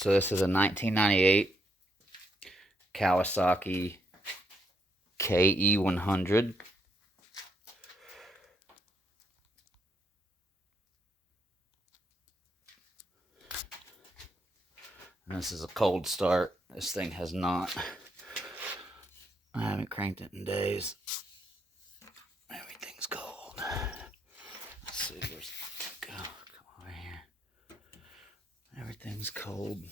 So this is a 1998 Kawasaki KE100. And this is a cold start. This thing has not. I haven't cranked it in days. Everything's cold. Let's see, where's it go? Come over here. Everything's cold.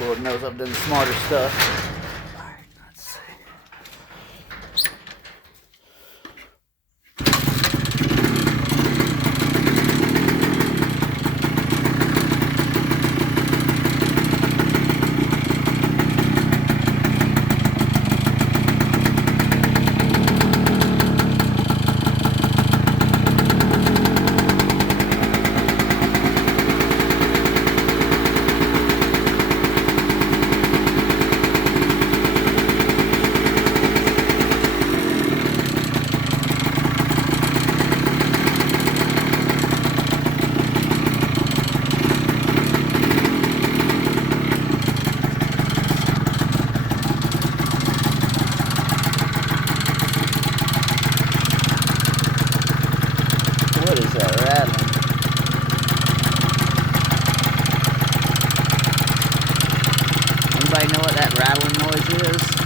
Lord knows I've done smarter stuff. Alright, let's see. What is that rattling? Anybody know what that rattling noise is?